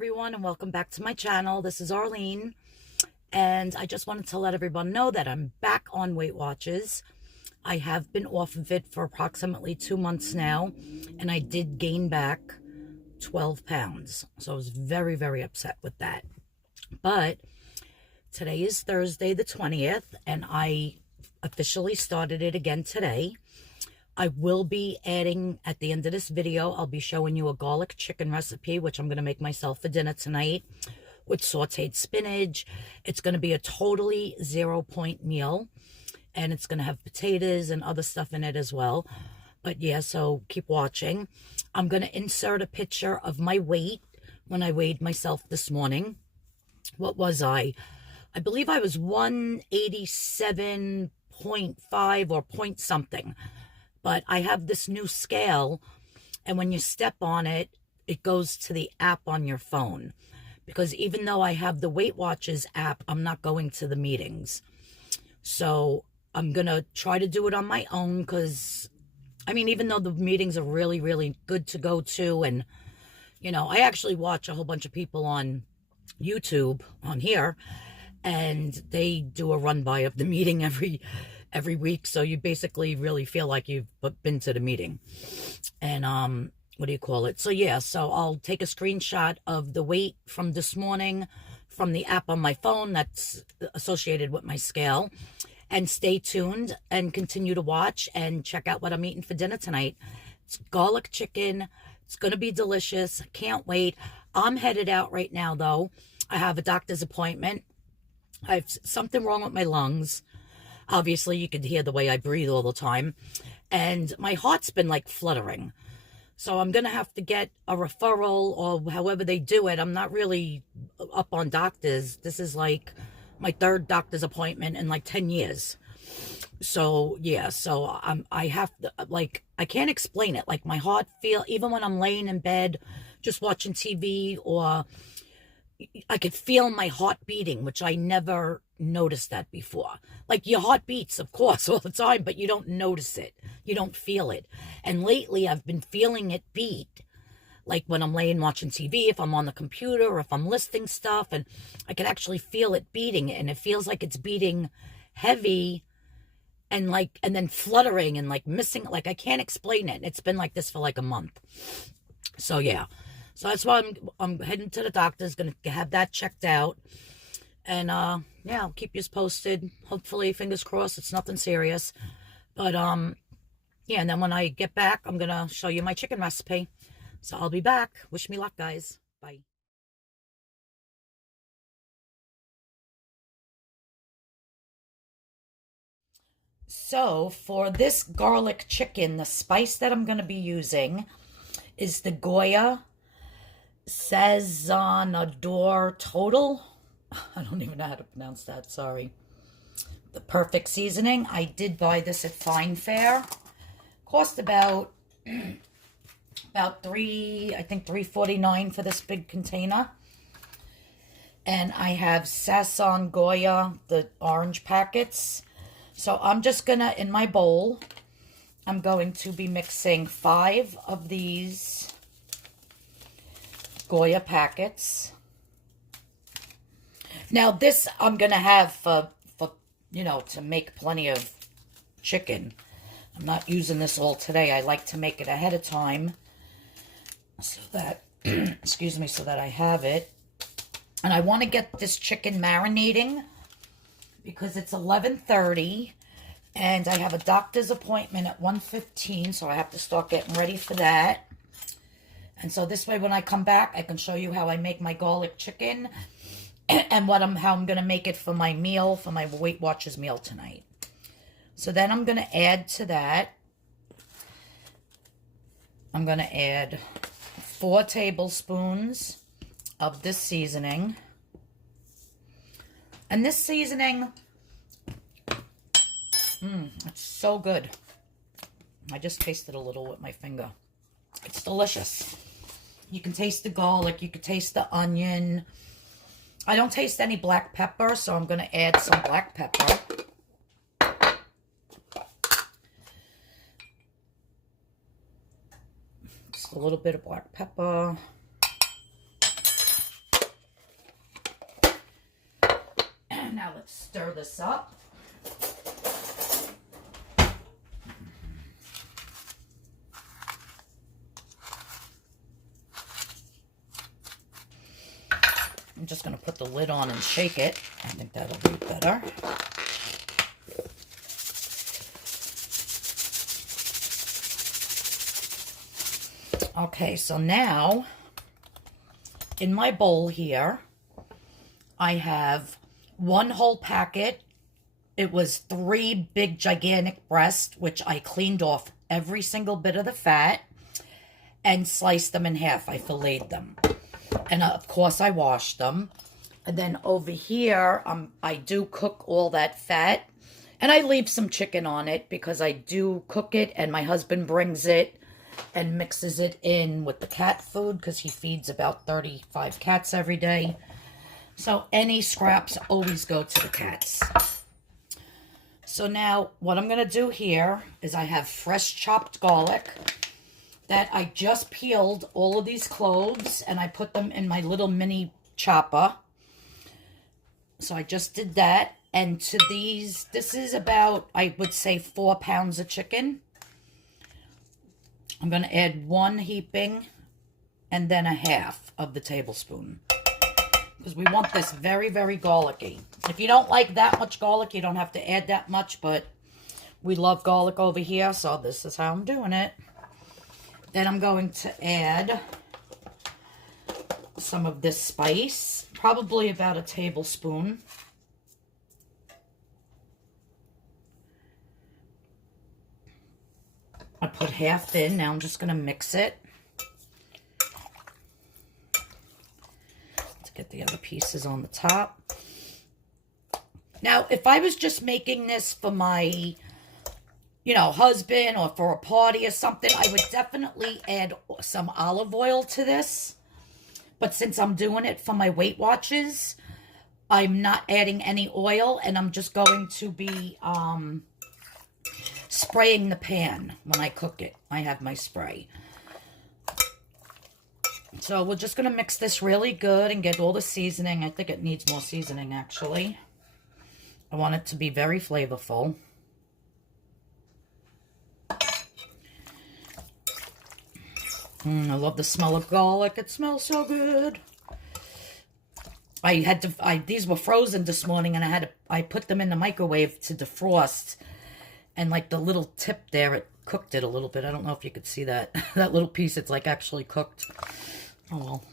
everyone, and welcome back to my channel. This is Arlene, and I just wanted to let everyone know that I'm back on Weight Watchers. I have been off of it for approximately 2 months now, and I did gain back 12 pounds. So I was very, very upset with that. But today is Thursday the 20th, and I officially started it again today. I will be adding, at the end of this video, I'll be showing you a garlic chicken recipe, which I'm going to make myself for dinner tonight with sauteed spinach. It's going to be a totally 0-point meal, and it's going to have potatoes and other stuff in it as well. But yeah, so keep watching. I'm going to insert a picture of my weight when I weighed myself this morning. What was I? I believe I was 187.5 or point something. But I have this new scale, and when you step on it, it goes to the app on your phone. Because even though I have the Weight Watchers app, I'm not going to the meetings. So I'm going to try to do it on my own because, I mean, even though the meetings are really, really good to go to, and, you know, I actually watch a whole bunch of people on YouTube on here, and they do a run-by of the meeting every week, so you basically really feel like you've been to the meeting. And what do you call it? So yeah, so I'll take a screenshot of the weight from this morning from the app on my phone that's associated with my scale, and stay tuned and continue to watch and check out what I'm eating for dinner tonight. It's garlic chicken. It's gonna be delicious. I can't wait. I'm headed out right now though. I have a doctor's appointment. I have something wrong with my lungs. Obviously, you could hear the way I breathe all the time. And my heart's been like fluttering. So I'm going to have to get a referral or however they do it. I'm not really up on doctors. This is like my third doctor's appointment in like 10 years. So yeah, so I have to, like, I can't explain it. Like my heart feel, even when I'm laying in bed, just watching TV, or I could feel my heart beating, which I never noticed that before. Like your heart beats, of course, all the time, but you don't notice it. You don't feel it. And lately I've been feeling it beat. Like when I'm laying watching TV, if I'm on the computer, or if I'm listing stuff, and I can actually feel it beating, and it feels like it's beating heavy and like, and then fluttering and like missing, like I can't explain it. It's been like this for like a month. So yeah. So that's why I'm heading to the doctor's, going to have that checked out. And, yeah, I'll keep you posted. Hopefully, fingers crossed, it's nothing serious. But, yeah, and then when I get back, I'm going to show you my chicken recipe. So I'll be back. Wish me luck, guys. Bye. So for this garlic chicken, the spice that I'm going to be using is the Goya Sazonador Total. I don't even know how to pronounce that, sorry. The perfect seasoning. I did buy this at Fine Fare. Cost about $3.49 for this big container. And I have Sazon Goya, the orange packets. So I'm just gonna, in my bowl, I'm going to be mixing 5 of these Goya packets. Now this I'm going to have for, you know, to make plenty of chicken. I'm not using this all today. I like to make it ahead of time so that, excuse me, so that I have it. And I want to get this chicken marinating because it's 11:30 and I have a doctor's appointment at 1:15, so I have to start getting ready for that. And so this way, when I come back, I can show you how I make my garlic chicken and how I'm going to make it for my meal, for my Weight Watchers meal tonight. So then I'm going to add to that, I'm going to add 4 tablespoons of this seasoning. And this seasoning, it's so good. I just tasted a little with my finger. It's delicious. You can taste the garlic. You can taste the onion. I don't taste any black pepper, so I'm going to add some black pepper. Just a little bit of black pepper. Now let's stir this up. I'm just going to put the lid on and shake it. I think that'll be better. Okay, so now in my bowl here, I have one whole packet. It was 3 big gigantic breasts, which I cleaned off every single bit of the fat and sliced them in half. I filleted them. And of course I washed them. And then over here, I do cook all that fat. And I leave some chicken on it because I do cook it and my husband brings it and mixes it in with the cat food because he feeds about 35 cats every day. So any scraps always go to the cats. So now what I'm going to do here is I have fresh chopped garlic that I just peeled all of these cloves and I put them in my little mini chopper. So I just did that. And to these, this is about, I would say, 4 pounds of chicken. I'm going to add 1 heaping and then a half of the tablespoon. Because we want this very, very garlicky. If you don't like that much garlic, you don't have to add that much. But we love garlic over here, so this is how I'm doing it. Then I'm going to add some of this spice. Probably about a tablespoon. I put half in. Now I'm just going to mix it. To get the other pieces on the top. Now, if I was just making this for my, husband or for a party or something, I would definitely add some olive oil to this. But since I'm doing it for my Weight Watchers, I'm not adding any oil, and I'm just going to be spraying the pan when I cook it. I have my spray. So we're just going to mix this really good and get all the seasoning. I think it needs more seasoning, actually. I want it to be very flavorful. I love the smell of garlic. It smells so good. These were frozen this morning, and I put them in the microwave to defrost. And like the little tip there, it cooked it a little bit. I don't know if you could see that. That little piece, it's like actually cooked. Oh well.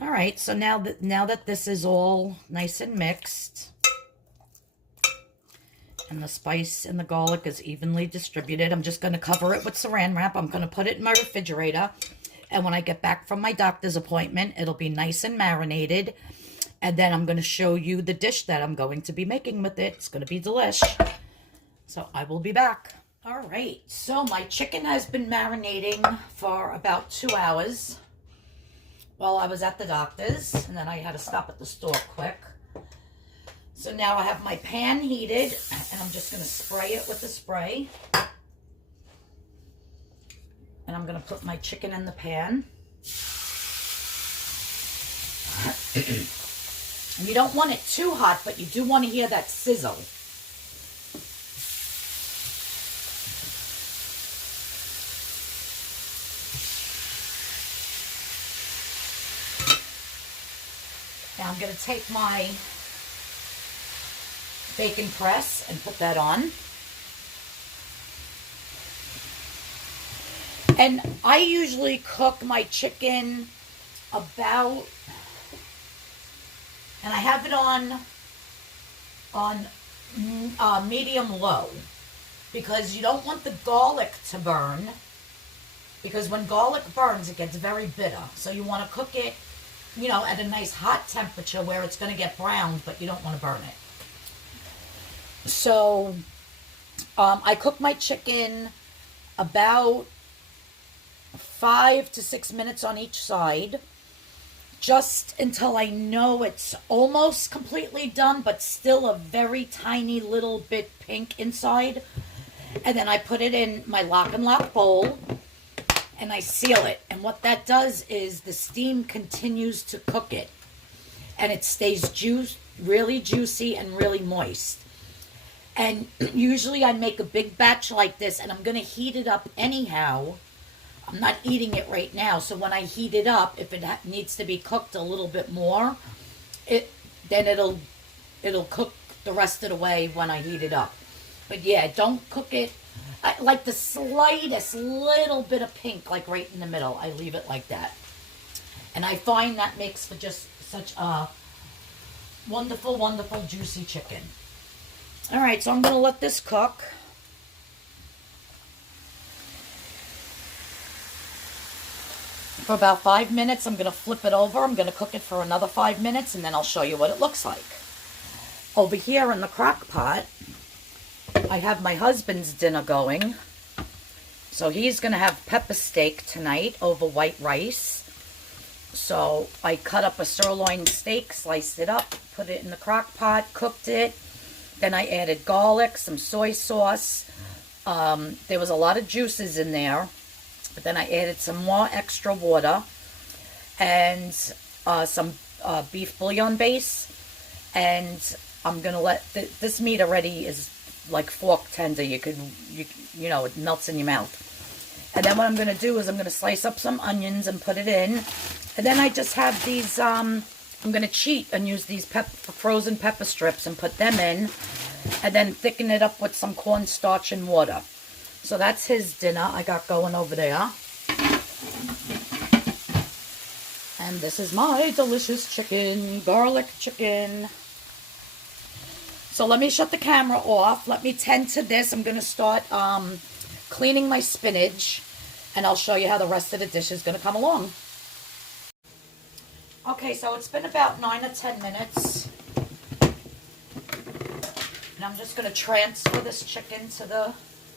All right, so now that this is all nice and mixed, and the spice and the garlic is evenly distributed, I'm just going to cover it with saran wrap. I'm going to put it in my refrigerator. And when I get back from my doctor's appointment, it'll be nice and marinated. And then I'm going to show you the dish that I'm going to be making with it. It's going to be delish. So I will be back. All right. So my chicken has been marinating for about 2 hours while I was at the doctor's. And then I had to stop at the store quick. So now I have my pan heated, and I'm just going to spray it with the spray. And I'm going to put my chicken in the pan. And you don't want it too hot, but you do want to hear that sizzle. Now I'm going to take my bacon press and put that on. And I usually cook my chicken about, and I have it on medium low, because you don't want the garlic to burn, because when garlic burns, it gets very bitter. So you want to cook it, at a nice hot temperature where it's going to get browned, but you don't want to burn it. So I cook my chicken about 5 to 6 minutes on each side, just until I know it's almost completely done, but still a very tiny little bit pink inside. And then I put it in my lock and lock bowl, and I seal it. And what that does is the steam continues to cook it, and it stays really juicy and really moist. And usually I make a big batch like this, and I'm going to heat it up anyhow. I'm not eating it right now, so when I heat it up, if it needs to be cooked a little bit more, then it'll cook the rest of the way when I heat it up. But yeah, don't cook it like the slightest little bit of pink, like right in the middle. I leave it like that. And I find that makes for just such a wonderful, wonderful, juicy chicken. All right, so I'm going to let this cook. For about 5 minutes, I'm going to flip it over. I'm going to cook it for another 5 minutes, and then I'll show you what it looks like. Over here in the crock pot, I have my husband's dinner going. So he's going to have pepper steak tonight over white rice. So I cut up a sirloin steak, sliced it up, put it in the crock pot, cooked it. Then I added garlic, some soy sauce. There was a lot of juices in there. But then I added some more extra water and some beef bouillon base. And I'm going to let this meat already is like fork tender. You know, it melts in your mouth. And then what I'm going to do is I'm going to slice up some onions and put it in. And then I just have these, I'm going to cheat and use these frozen pepper strips and put them in. And then thicken it up with some cornstarch and water. So that's his dinner I got going over there. And this is my delicious chicken, garlic chicken. So let me shut the camera off. Let me tend to this. I'm going to start cleaning my spinach. And I'll show you how the rest of the dish is going to come along. Okay, so it's been about 9 or 10 minutes. And I'm just going to transfer this chicken to the...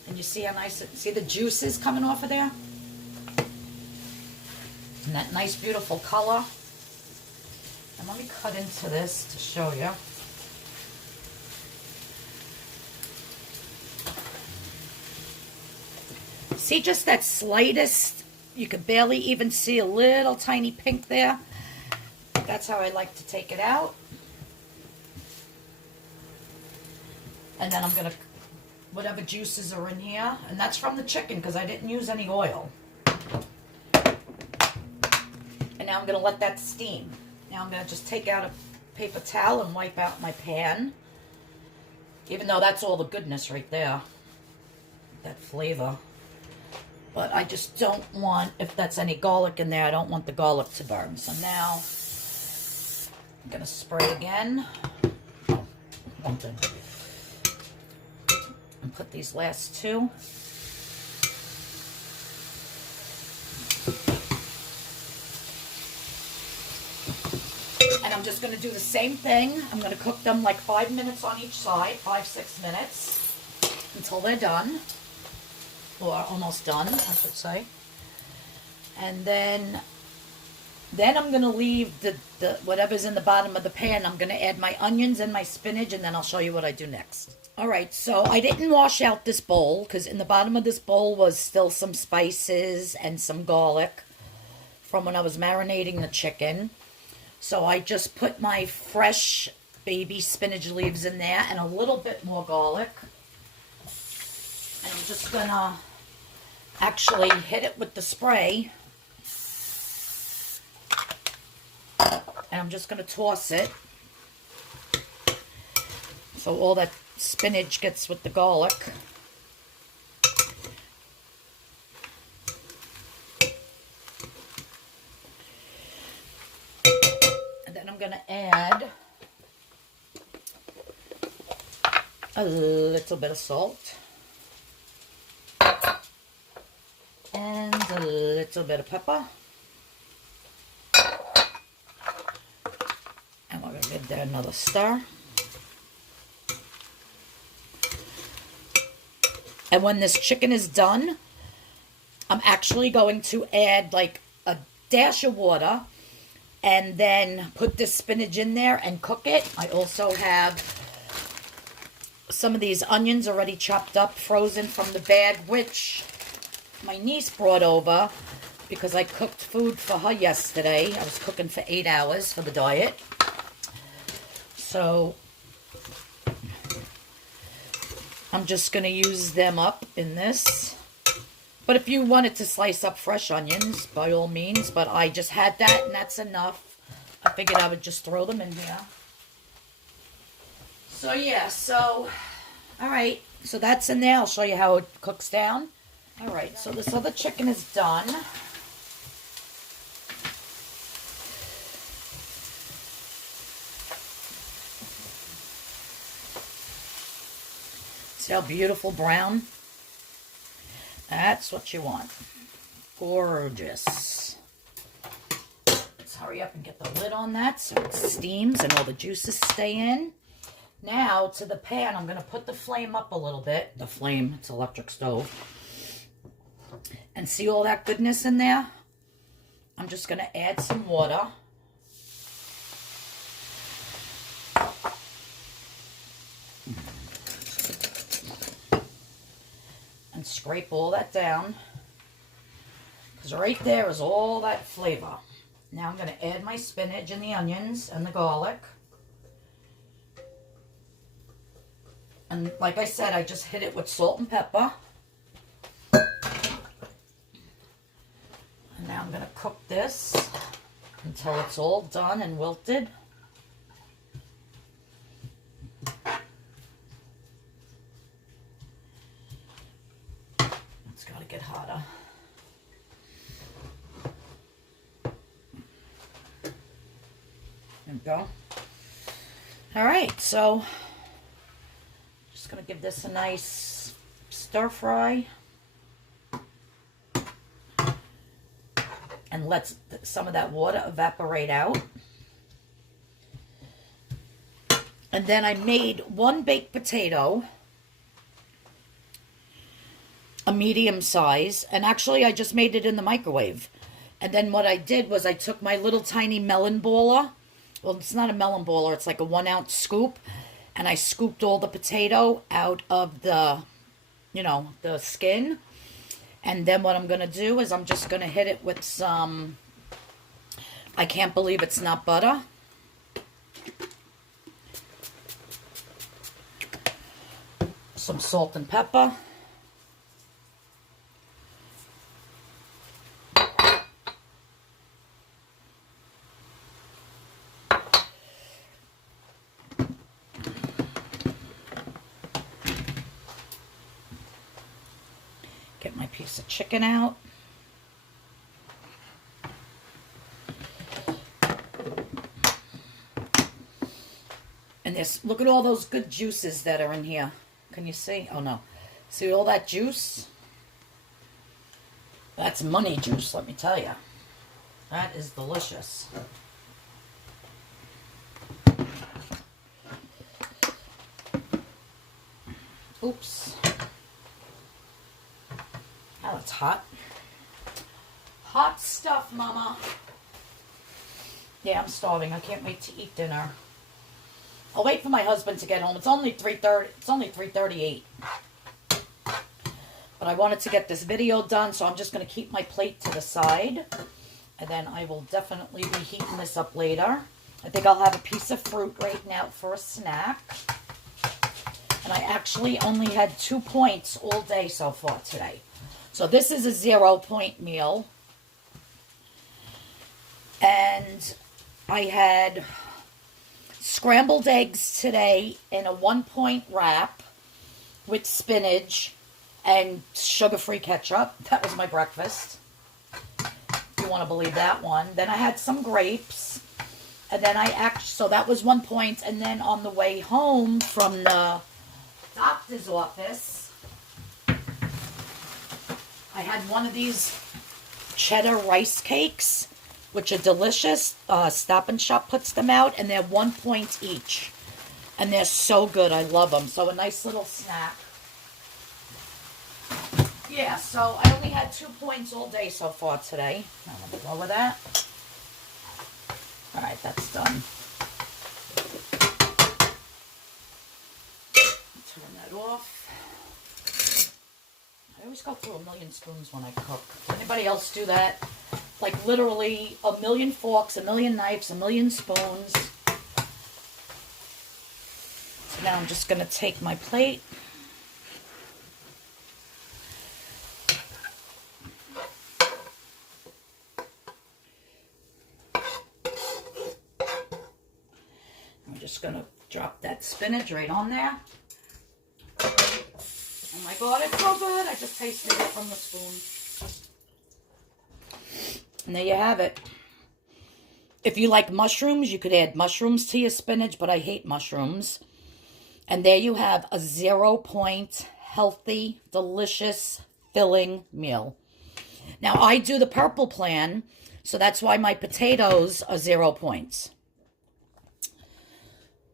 And you see how nice, see the juices coming off of there? And that nice, beautiful color. And let me cut into this to show you. See just that slightest, you could barely even see a little tiny pink there. That's how I like to take it out. And then I'm going to... whatever juices are in here, and that's from the chicken because I didn't use any oil. And now I'm going to let that steam. Now I'm going to just take out a paper towel and wipe out my pan. Even though that's all the goodness right there. That flavor. But I just don't want, if that's any garlic in there, I don't want the garlic to burn. So now I'm going to spray again. Oh, one thing. And put these last two. And I'm just going to do the same thing. I'm going to cook them like 5 minutes on each side, 5-6 minutes, until they're done, or almost done, I should say. And then I'm going to leave the whatever's in the bottom of the pan. I'm going to add my onions and my spinach, and then I'll show you what I do next. All right, so I didn't wash out this bowl because in the bottom of this bowl was still some spices and some garlic from when I was marinating the chicken. So I just put my fresh baby spinach leaves in there and a little bit more garlic. And I'm just going to actually hit it with the spray. And I'm just going to toss it. So all that spinach gets with the garlic. And then I'm going to add a little bit of salt. And a little bit of pepper. And we're going to give that another stir. And when this chicken is done, I'm actually going to add like a dash of water and then put this spinach in there and cook it. I also have some of these onions already chopped up, frozen from the bag, which my niece brought over because I cooked food for her yesterday. I was cooking for 8 hours for the diet. So I'm just going to use them up in this. But if you wanted to slice up fresh onions, by all means. But I just had that, and that's enough. I figured I would just throw them in here. So, yeah. So, all right. So, that's in there. I'll show you how it cooks down. All right. So, this other chicken is done. See how beautiful brown? That's what you want. Gorgeous. Let's hurry up and get the lid on that so it steams and all the juices stay in. Now, to the pan, I'm going to put the flame up a little bit. The flame, it's an electric stove. And see all that goodness in there? I'm just going to add some water. And scrape all that down, because right there is all that flavor. Now I'm going to add my spinach and the onions and the garlic. And like I said, I just hit it with salt and pepper. And now I'm going to cook this until it's all done and wilted. Get hotter. There we go. All right, so just gonna give this a nice stir fry and let some of that water evaporate out. And then I made one baked potato, a medium size, and actually I just made it in the microwave. And then what I did was I took my little tiny melon baller. Well, it's not a melon baller, it's like a 1 ounce scoop, and I scooped all the potato out of the, you know, the skin. And then what I'm going to do is I'm just going to hit it with some, I can't believe it's not butter. Some salt and pepper. Get my piece of chicken out. And this, look at all those good juices that are in here. Can you see? Oh no. See all that juice? That's money juice, let me tell you. That is delicious. Oops. Oh, it's hot. Hot stuff, Mama. Yeah, I'm starving. I can't wait to eat dinner. I'll wait for my husband to get home. It's only 3:30. It's only 3:38. But I wanted to get this video done, so I'm just going to keep my plate to the side. And then I will definitely be heating this up later. I think I'll have a piece of fruit right now for a snack. And I actually only had 2 points all day so far today. So this is a 0-point meal. And I had scrambled eggs today in a 1-point wrap with spinach and sugar-free ketchup. That was my breakfast, if you want to believe that one. Then I had some grapes. And then so that was 1 point. And then on the way home from the doctor's office, I had one of these cheddar rice cakes, which are delicious. Stop and Shop puts them out, and they're 1 point each. And they're so good. I love them. So a nice little snack. Yeah, so I only had 2 points all day so far today. I'm going to go with that. All right, that's done. Turn that off. I always go through a million spoons when I cook. Does anybody else do that? Like literally a million forks, a million knives, a million spoons. now I'm just going to take my plate. I'm just going to drop that spinach right on there. Oh my God, it's so good. I just tasted it from the spoon. And there you have it. If you like mushrooms, you could add mushrooms to your spinach, but I hate mushrooms. And there you have a 0-point, healthy, delicious, filling meal. Now, I do the purple plan, so that's why my potatoes are 0 points.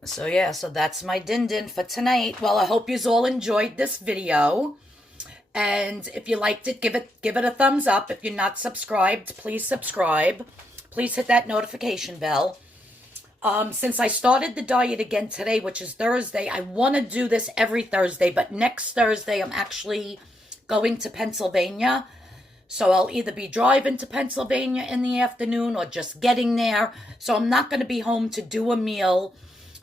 So, yeah, so that's my din-din for tonight. Well, I hope you all enjoyed this video. And if you liked it, give it a thumbs up. If you're not subscribed, please subscribe. Please hit that notification bell. Since I started the diet again today, which is Thursday, I want to do this every Thursday. But next Thursday, I'm actually going to Pennsylvania. So I'll either be driving to Pennsylvania in the afternoon or just getting there. So I'm not going to be home to do a meal.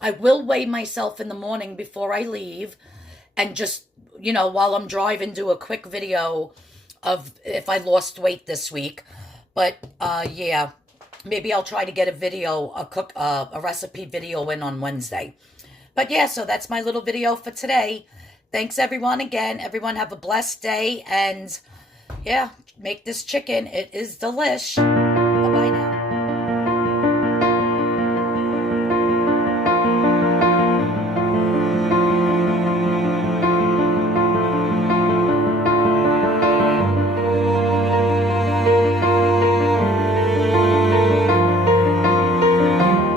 I will weigh myself in the morning before I leave. And just, you know, while I'm driving, do a quick video of if I lost weight this week. But, yeah. Maybe I'll try to get a video, a recipe video in on Wednesday. But yeah, so that's my little video for today. Thanks everyone again. Everyone have a blessed day. And yeah, make this chicken. It is delish.